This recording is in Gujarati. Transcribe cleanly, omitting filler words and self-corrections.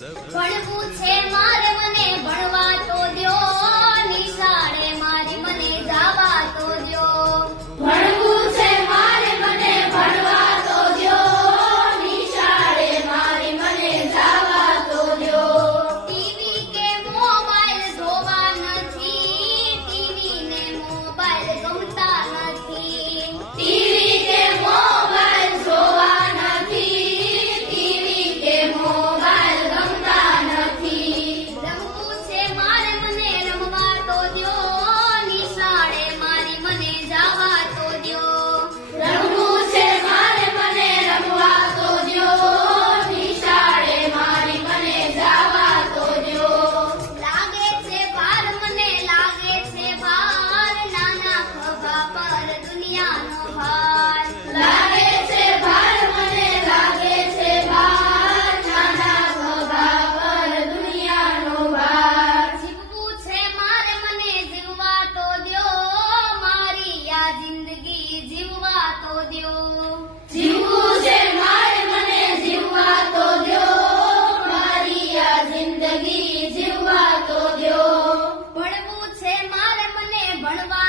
ભણવું છે મારે મને ભણવા તો દ્યો, નિશાળે મારે મને જાવા તો દ્યો. ભણવું છે મારે મને ભણવા તો દ્યો, નિશાળે મારે મને જાવા તો દ્યો. ટીવી કે મોબાઈલ જોવા નથી, ટીવી ને મોબાઈલ ગમતા નથી. ટીવી કે મોબાઈલ જોવા નથી, ટીવી કે મોબાઈલ ગમતા નથી. રમવું છે મારે મને રમવા તો દ્યો, નિશાળે મારી મને જાવા તો દ્યો. રમવું છે મારે મને રમવા તો દ્યો, નિશાળે મારી મને જાવા તો દ્યો. લાગે છે ભાર મને લાગે છે ભાર, નાના ખભા પર દુનિયાનો ભાર. લાગે છે ભાર મને લાગે છે ભાર, નાના ખભા પર દુનિયાનો ભાર. જીવવું છે મારે મને જીવવા તો દ્યો, મારી આ જિંદગી જીવવા તો દ્યો. જીવવું છે મારે મને જીવવા તો દ્યો, મારી આ જિંદગી જીવવા તો દ્યો. ભણવું છે મારે મને ભણવા